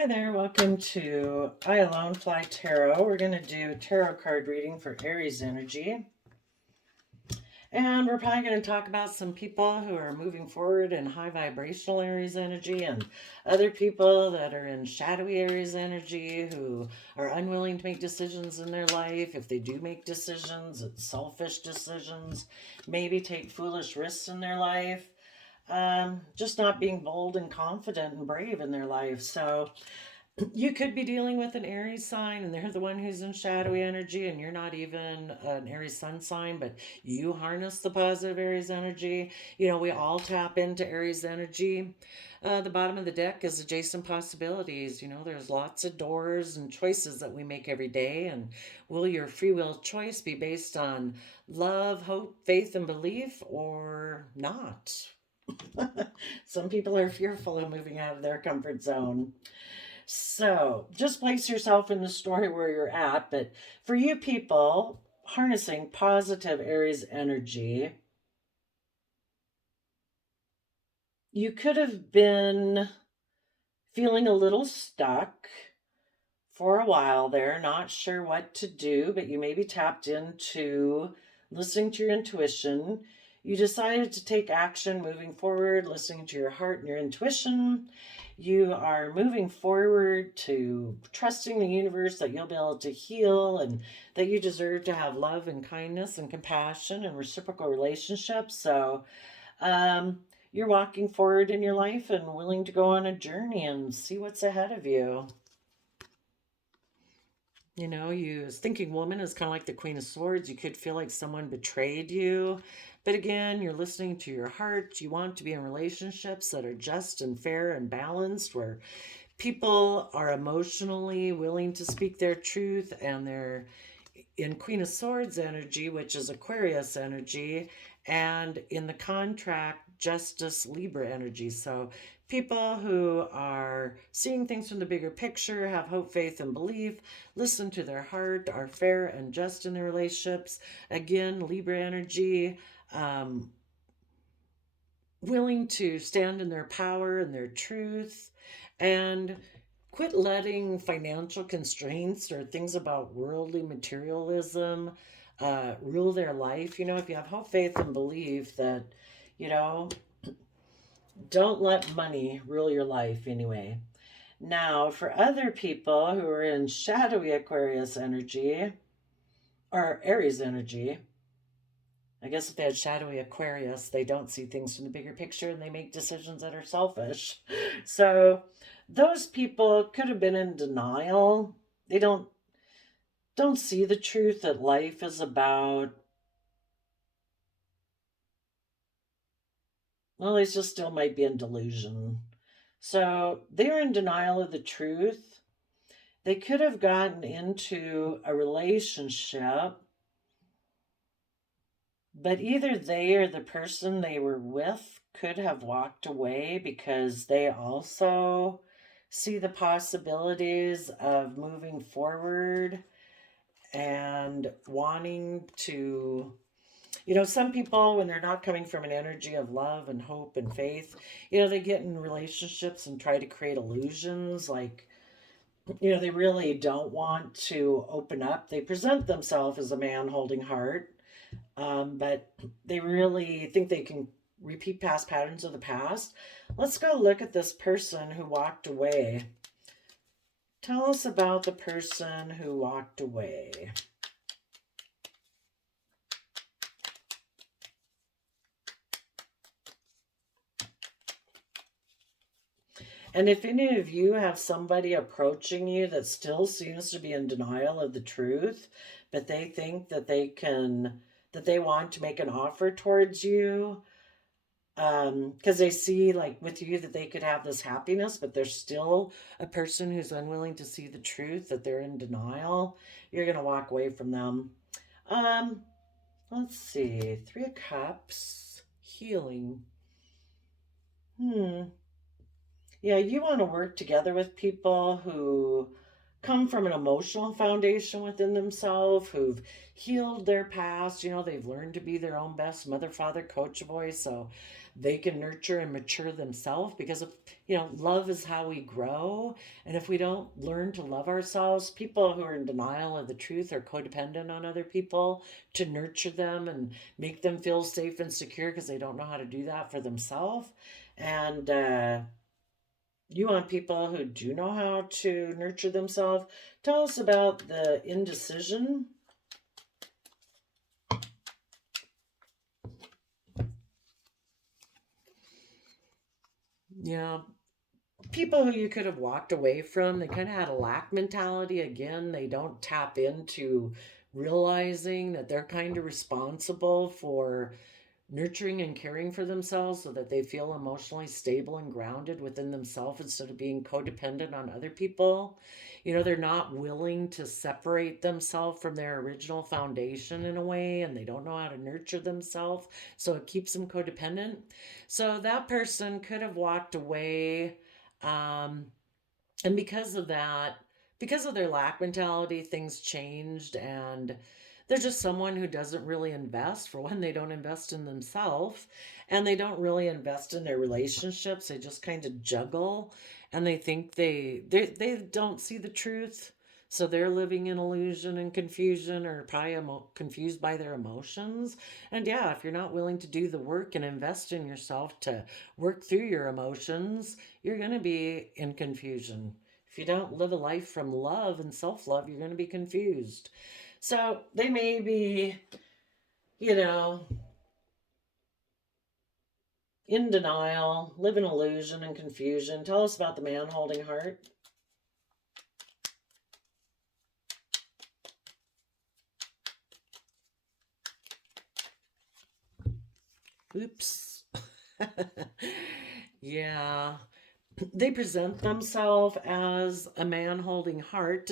Hi there, welcome to I Alone Fly Tarot. We're going to do tarot card reading for Aries energy. And we're probably going to talk about some people who are moving forward in high vibrational Aries energy and other people that are in shadowy Aries energy who are unwilling to make decisions in their life. If they do make decisions, it's selfish decisions, maybe take foolish risks in their life. Just not being bold and confident and brave in their life. So you could be dealing with an Aries sign and they're the one who's in shadowy energy and you're not even an Aries sun sign, but you harness the positive Aries energy. We all tap into Aries energy. The bottom of the deck is adjacent possibilities. There's lots of doors and choices that we make every day. And will your free will choice be based on love, hope, faith, and belief or not? Some people are fearful of moving out of their comfort zone. So just place yourself in the story where you're at. But for you people harnessing positive Aries energy, you could have been feeling a little stuck for a while there, not sure what to do, but you maybe tapped into listening to your intuition. You decided to take action moving forward, listening to your heart and your intuition. You are moving forward to trusting the universe that you'll be able to heal and that you deserve to have love and kindness and compassion and reciprocal relationships. So, you're walking forward in your life and willing to go on a journey and see what's ahead of you. You as thinking woman is kind of like the Queen of Swords. You could feel like someone betrayed you. But again, you're listening to your heart. You want to be in relationships that are just and fair and balanced, where people are emotionally willing to speak their truth and they're in Queen of Swords energy, which is Aquarius energy, and in the contract, Justice Libra energy. So people who are seeing things from the bigger picture, have hope, faith, and belief, listen to their heart, are fair and just in their relationships. Again, Libra energy, willing to stand in their power and their truth, and quit letting financial constraints or things about worldly materialism rule their life. If you have hope, faith, and belief that, you know, don't let money rule your life anyway. Now, for other people who are in shadowy Aquarius energy or Aries energy, I guess if they had shadowy Aquarius, they don't see things from the bigger picture and they make decisions that are selfish. So those people could have been in denial. They don't see the truth that life is about. Well, they just still might be in delusion. So they're in denial of the truth. They could have gotten into a relationship, but either they or the person they were with could have walked away because they also see the possibilities of moving forward and wanting to. Some people, when they're not coming from an energy of love and hope and faith, they get in relationships and try to create illusions like, they really don't want to open up. They present themselves as a man holding heart, but they really think they can repeat past patterns of the past. Let's go look at this person who walked away. Tell us about the person who walked away. And if any of you have somebody approaching you that still seems to be in denial of the truth, but they think that they want to make an offer towards you, because they see like with you that they could have this happiness, but there's still a person who's unwilling to see the truth, that they're in denial, you're going to walk away from them. Um, let's see. 3 of Cups, healing. Yeah, you want to work together with people who come from an emotional foundation within themselves, who've healed their past. They've learned to be their own best mother, father, coach, voice, so they can nurture and mature themselves. Because love is how we grow. And if we don't learn to love ourselves, people who are in denial of the truth are codependent on other people to nurture them and make them feel safe and secure, because they don't know how to do that for themselves. And you want people who do know how to nurture themselves. Tell us about the indecision. Yeah. People who you could have walked away from, they kind of had a lack mentality. Again, they don't tap into realizing that they're kind of responsible for nurturing and caring for themselves, so that they feel emotionally stable and grounded within themselves instead of being codependent on other people. They're not willing to separate themselves from their original foundation in a way, and they don't know how to nurture themselves, so it keeps them codependent. So that person could have walked away, um, and because of that, because of their lack mentality, things changed, and they're just someone who doesn't really invest. For one, they don't invest in themselves, and they don't really invest in their relationships. They just kind of juggle, and they think they don't see the truth. So they're living in illusion and confusion, or probably confused by their emotions. And yeah, if you're not willing to do the work and invest in yourself to work through your emotions, you're going to be in confusion. If you don't live a life from love and self love, you're going to be confused. So they may be, you know, in denial, live in illusion and confusion. Tell us about the man holding heart. Oops. Yeah. They present themselves as a man holding heart,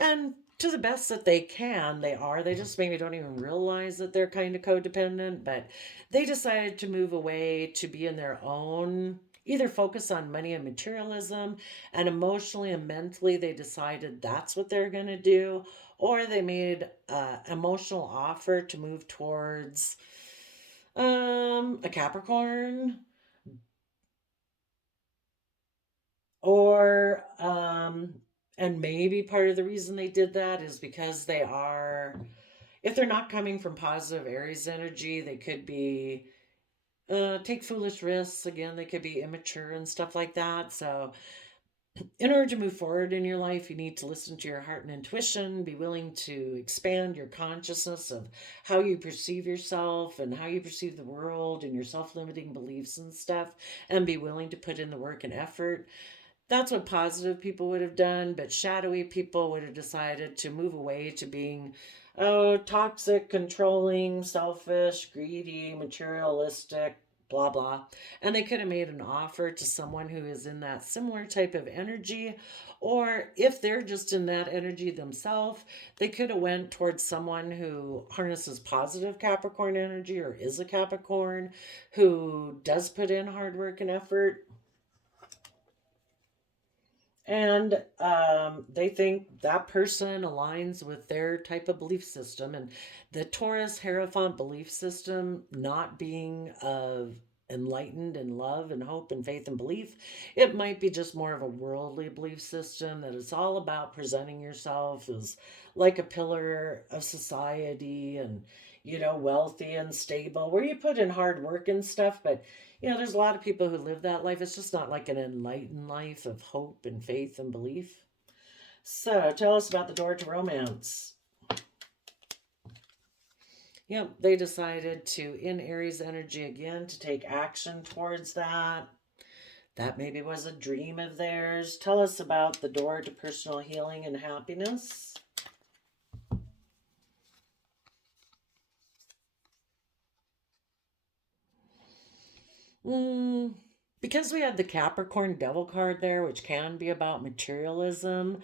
and to the best that they can, they just maybe don't even realize that they're kind of codependent. But they decided to move away to be in their own, either focus on money and materialism, and emotionally and mentally they decided that's what they're going to do, or they made an emotional offer to move towards a Capricorn, or and maybe part of the reason they did that is because they are, if they're not coming from positive Aries energy, they could be take foolish risks. Again, they could be immature and stuff like that. So in order to move forward in your life, you need to listen to your heart and intuition, be willing to expand your consciousness of how you perceive yourself and how you perceive the world and your self-limiting beliefs and stuff, and be willing to put in the work and effort. That's what positive people would have done, but shadowy people would have decided to move away to being, oh, toxic, controlling, selfish, greedy, materialistic, blah, blah. And they could have made an offer to someone who is in that similar type of energy. Or if they're just in that energy themselves, they could have went towards someone who harnesses positive Capricorn energy, or is a Capricorn, who does put in hard work and effort, and they think that person aligns with their type of belief system. And the Taurus Hierophant belief system, not being of enlightened and love and hope and faith and belief, it might be just more of a worldly belief system, that it's all about presenting yourself as like a pillar of society, and wealthy and stable, where you put in hard work and stuff. But there's a lot of people who live that life. It's just not like an enlightened life of hope and faith and belief. So tell us about the door to romance. Yep, they decided to, in Aries energy again, to take action towards that. That maybe was a dream of theirs. Tell us about the door to personal healing and happiness. Mm, because we had the Capricorn Devil card there, which can be about materialism,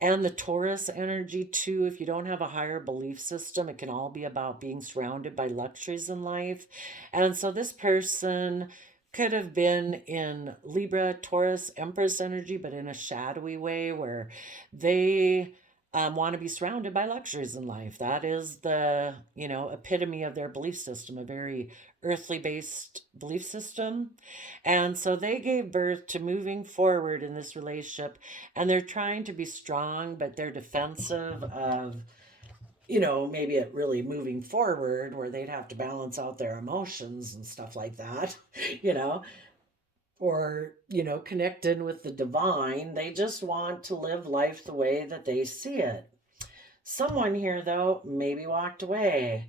and the Taurus energy too. If you don't have a higher belief system, it can all be about being surrounded by luxuries in life. And so this person could have been in Libra, Taurus, Empress energy, but in a shadowy way where they want to be surrounded by luxuries in life. That is the, epitome of their belief system, a very earthly based belief system. And so they gave birth to moving forward in this relationship, and they're trying to be strong, but they're defensive of, maybe it really moving forward where they'd have to balance out their emotions and stuff like that, you know, or, connect in with the divine. They just want to live life the way that they see it. Someone here, though, maybe walked away.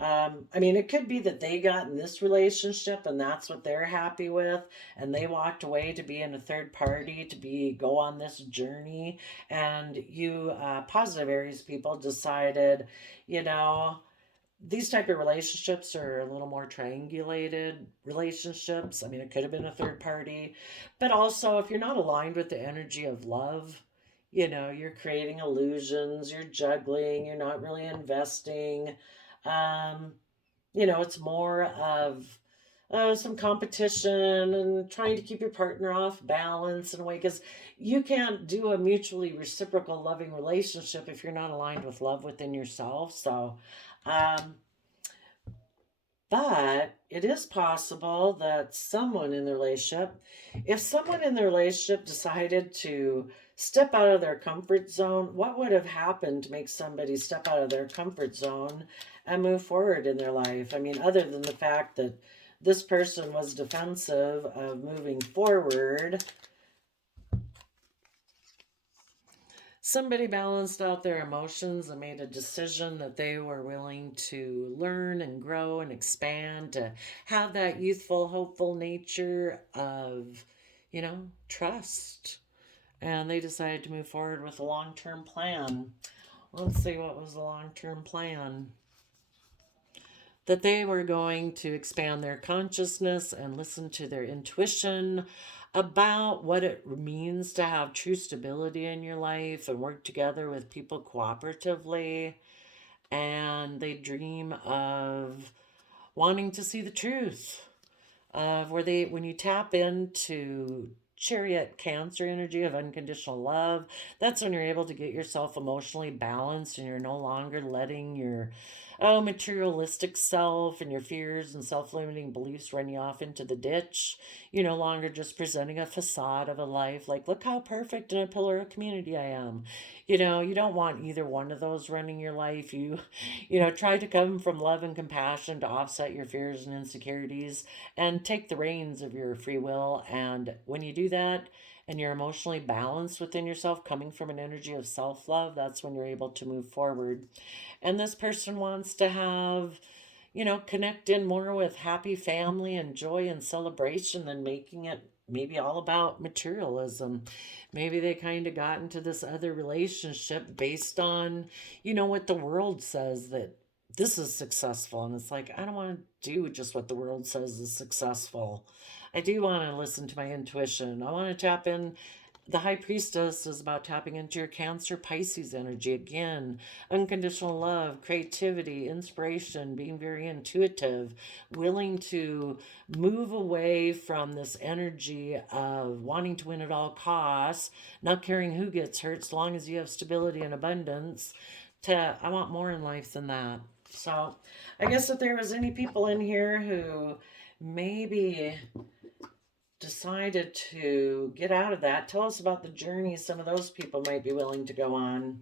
I mean, it could be that they got in this relationship and that's what they're happy with, and they walked away to be in a third party, to go on this journey. And you, positive Aries people, decided, you know, these type of relationships are a little more triangulated relationships. I mean, it could have been a third party, but also if you're not aligned with the energy of love, you're creating illusions, you're juggling, you're not really investing. Um, it's more of some competition and trying to keep your partner off balance in a way, because you can't do a mutually reciprocal loving relationship if you're not aligned with love within yourself. So, um, but it is possible that someone in the relationship, if someone in the relationship decided to step out of their comfort zone, what would have happened to make somebody step out of their comfort zone and move forward in their life? I mean, other than the fact that this person was defensive of moving forward, somebody balanced out their emotions and made a decision that they were willing to learn and grow and expand, to have that youthful, hopeful nature of, trust. And they decided to move forward with a long term plan. Let's see, what was the long term plan? That they were going to expand their consciousness and listen to their intuition about what it means to have true stability in your life and work together with people cooperatively. And they dream of wanting to see the truth of when you tap into chariot Cancer energy of unconditional love, that's when you're able to get yourself emotionally balanced and you're no longer letting your materialistic self and your fears and self-limiting beliefs run you off into the ditch. You're no longer just presenting a facade of a life like, look how perfect and a pillar of community I am. You don't want either one of those running your life. Try to come from love and compassion to offset your fears and insecurities and take the reins of your free will. And when you do that and you're emotionally balanced within yourself, coming from an energy of self love, that's when you're able to move forward. And this person wants to have, connect in more with happy family and joy and celebration than making it maybe all about materialism. Maybe they kind of got into this other relationship based on, what the world says that this is successful. And it's like, I don't want to do just what the world says is successful. I do want to listen to my intuition. I want to tap in. The High Priestess is about tapping into your Cancer Pisces energy again. Unconditional love, creativity, inspiration, being very intuitive, willing to move away from this energy of wanting to win at all costs, not caring who gets hurt as long as you have stability and abundance, to I want more in life than that. So I guess if there was any people in here who maybe decided to get out of that, tell us about the journey some of those people might be willing to go on.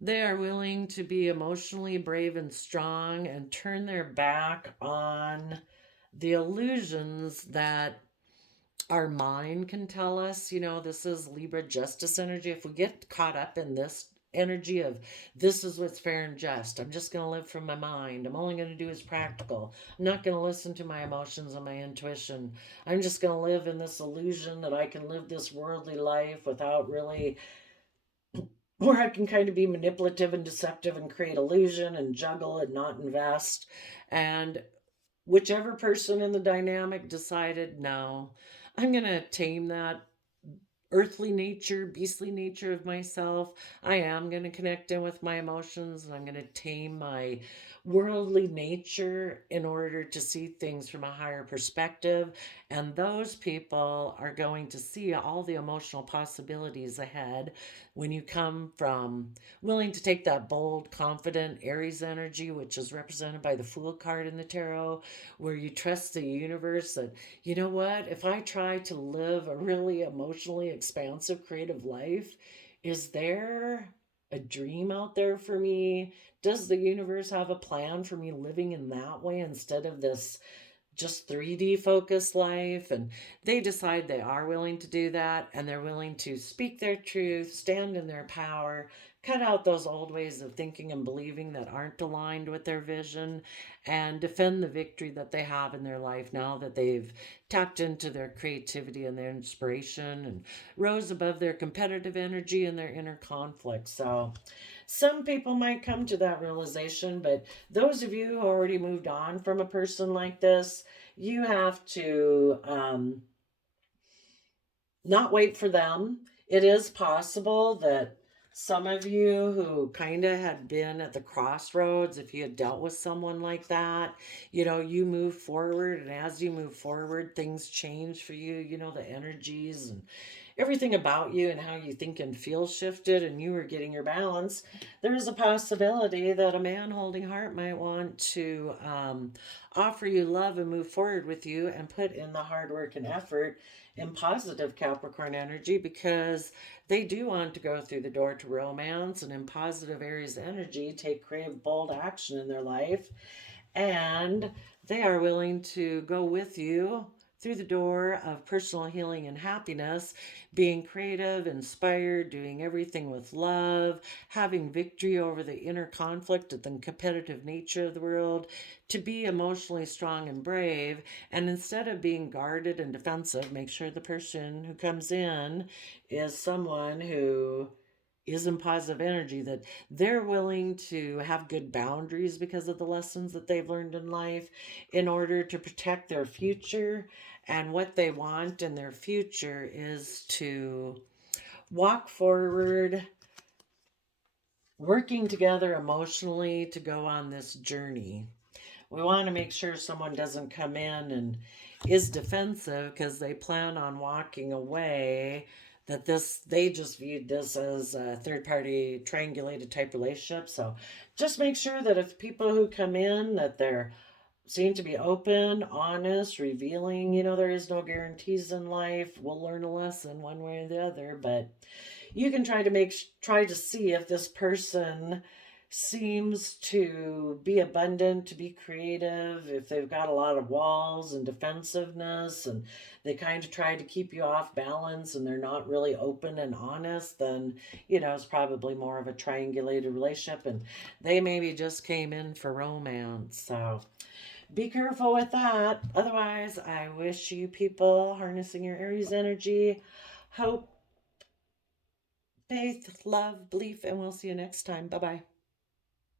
They are willing to be emotionally brave and strong and turn their back on the illusions that our mind can tell us. This is Libra justice energy. If we get caught up in this energy of this is what's fair and just, I'm just going to live from my mind, I'm only going to do what's practical, I'm not going to listen to my emotions and my intuition, I'm just going to live in this illusion that I can live this worldly life without really, where I can kind of be manipulative and deceptive and create illusion and juggle and not invest. And whichever person in the dynamic decided, no, I'm going to tame that earthly nature, beastly nature of myself. I am going to connect in with my emotions, and I'm going to tame my worldly nature in order to see things from a higher perspective. And those people are going to see all the emotional possibilities ahead when you come from willing to take that bold, confident Aries energy, which is represented by the Fool card in the tarot, where you trust the universe that, you know what, if I try to live a really emotionally expansive, creative life, is there a dream out there for me? Does the universe have a plan for me living in that way instead of this just 3D focused life? And they decide they are willing to do that, and they're willing to speak their truth, stand in their power, cut out those old ways of thinking and believing that aren't aligned with their vision, and defend the victory that they have in their life now that they've tapped into their creativity and their inspiration and rose above their competitive energy and their inner conflict. So some people might come to that realization, but those of you who already moved on from a person like this, you have to not wait for them. It is possible that some of you who kind of had been at the crossroads, if you had dealt with someone like that, you move forward, and as you move forward, things change for you. The energies and everything about you and how you think and feel shifted, and you were getting your balance. There is a possibility that a man holding heart might want to offer you love and move forward with you and put in the hard work and effort in positive Capricorn energy, because they do want to go through the door to romance, and in positive Aries energy take creative bold action in their life, and they are willing to go with you through the door of personal healing and happiness, being creative, inspired, doing everything with love, having victory over the inner conflict and the competitive nature of the world, to be emotionally strong and brave. And instead of being guarded and defensive, make sure the person who comes in is someone who is in positive energy, that they're willing to have good boundaries because of the lessons that they've learned in life in order to protect their future. And what they want in their future is to walk forward, working together emotionally to go on this journey. We want to make sure someone doesn't come in and is defensive because they plan on walking away, that they just viewed this as a third party triangulated type relationship. So just make sure that if people who come in, that they're seem to be open, honest, revealing. There is no guarantees in life. We'll learn a lesson one way or the other, but you can try to see if this person seems to be abundant, to be creative, if they've got a lot of walls and defensiveness, and they kind of try to keep you off balance, and they're not really open and honest, then it's probably more of a triangulated relationship, and they maybe just came in for romance. So be careful with that. Otherwise, I wish you people harnessing your Aries energy hope, faith, love, belief, and we'll see you next time. Bye bye.